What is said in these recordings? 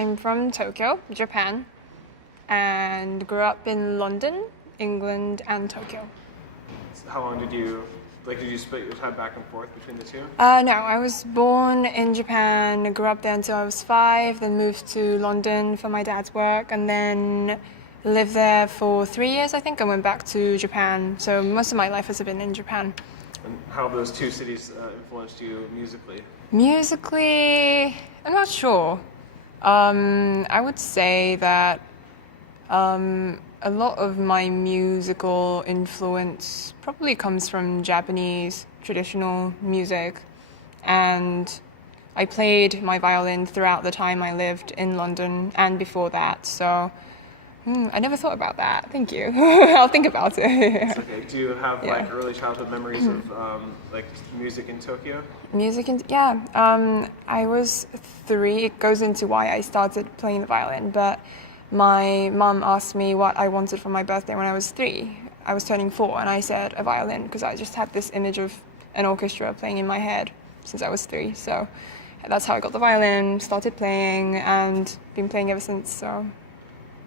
I'm from Tokyo, Japan, and grew up in London, England, and Tokyo. How long did you split your time back and forth between the two? No, I was born in Japan, grew up there until I was 5, then moved to London for my dad's work, and then lived there for 3 years, I think, and went back to Japan. So most of my life has been in Japan. And how have those two cities influenced you musically? Musically, I'm not sure. I would say that a lot of my musical influence probably comes from Japanese traditional music, and I played my violin throughout the time I lived in London and before that, so I never thought about that. Thank you. I'll think about it. It's okay. Do you have early childhood memories of music in Tokyo? I was 3. It goes into why I started playing the violin, but my mum asked me what I wanted for my birthday when I was 3. I was turning 4, and I said a violin because I just had this image of an orchestra playing in my head since I was 3. So that's how I got the violin, started playing, and been playing ever since.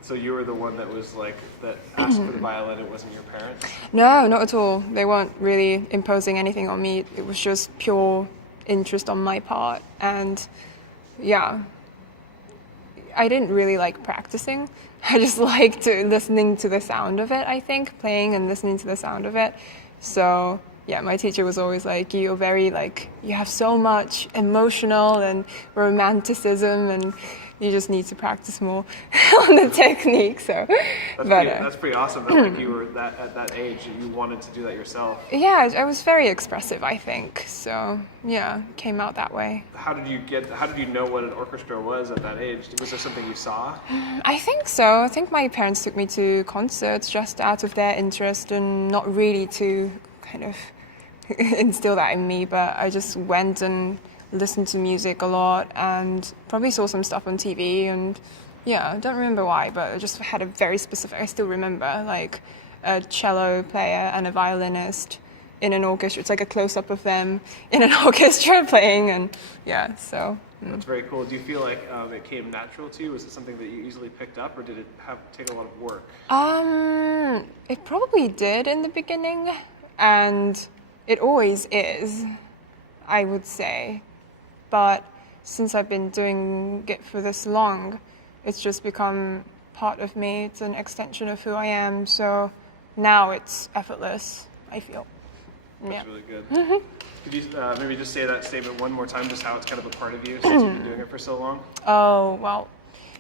So you were the one that was that asked for the violin, it wasn't your parents? No, not at all. They weren't really imposing anything on me. It was just pure interest on my part. And yeah, I didn't really like practicing. I just liked listening to the sound of it, I think, playing and listening to the sound of it. So yeah, my teacher was always like, you're very you have so much emotional and romanticism, and you just need to practice more on the technique. So that's pretty awesome that you were at that age you wanted to do that yourself. Yeah, I was very expressive, I think. So yeah, it came out that way. How did you know what an orchestra was at that age? Was there something you saw? I think so. I think my parents took me to concerts just out of their interest and not really to kind of instill that in me, but I just went and listened to music a lot and probably saw some stuff on TV, and yeah, I don't remember why, but I just had a very specific, I still remember, a cello player and a violinist in an orchestra. It's like a close-up of them in an orchestra playing, and yeah, so. That's very cool. Do you feel like it came natural to you? Was it something that you easily picked up, or did it take a lot of work? It probably did in the beginning, and it always is, I would say. But since I've been doing it for this long, it's just become part of me. It's an extension of who I am. So now it's effortless, I feel. That's really good. Could you maybe just say that statement one more time, just how it's kind of a part of you since you've been doing it for so long? Oh, well,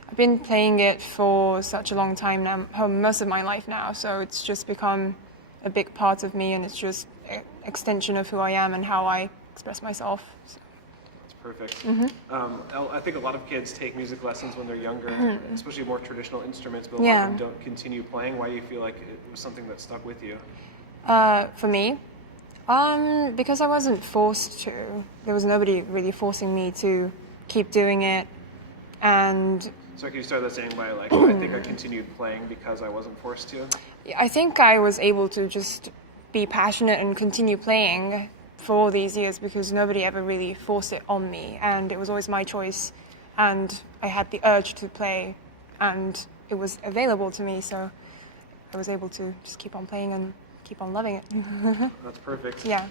I've been playing it for such a long time now, most of my life now. So it's just become a big part of me, and it's just an extension of who I am and how I express myself. So. Perfect. I think a lot of kids take music lessons when they're younger, especially more traditional instruments, but a lot of them don't continue playing. Why do you feel like it was something that stuck with you? For me, because I wasn't forced to. There was nobody really forcing me to keep doing it, and. So can you start that saying by I think I continued playing because I wasn't forced to? I think I was able to just be passionate and continue playing for all these years because nobody ever really forced it on me, and it was always my choice, and I had the urge to play, and it was available to me, so I was able to just keep on playing and keep on loving it. That's perfect. Yeah.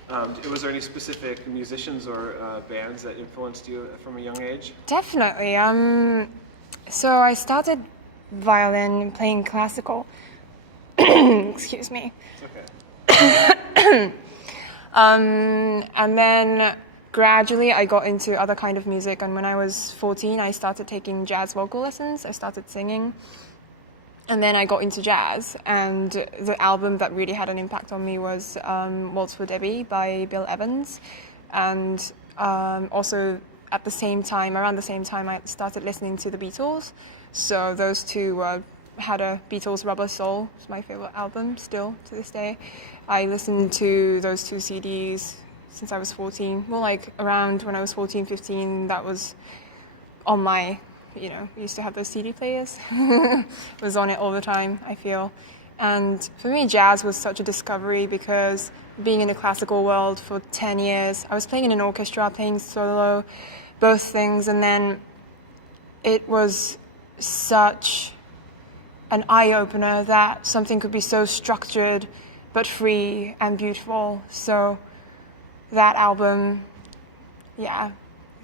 Was there any specific musicians or bands that influenced you from a young age? Definitely. So I started violin playing classical. Excuse me. It's okay. And then gradually I got into other kind of music, and when I was 14 I started taking jazz vocal lessons. I started singing, and then I got into jazz, and the album that really had an impact on me was Waltz for Debbie by Bill Evans, and also around the same time I started listening to the Beatles, so those two had a Beatles Rubber Soul. It's my favorite album still to this day. I listened to those 2 CDs since I was 14. More like around when I was 14, 15, that was on my, we used to have those CD players. It was on it all the time, I feel. And for me, jazz was such a discovery because being in the classical world for 10 years, I was playing in an orchestra, playing solo, both things, and then it was such an eye-opener that something could be so structured but free and beautiful. So that album,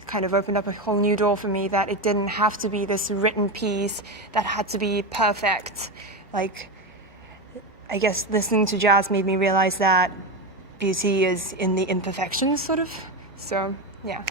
kind of opened up a whole new door for me, that it didn't have to be this written piece that had to be perfect. Like, I guess listening to jazz made me realize that beauty is in the imperfections, sort of. So, yeah.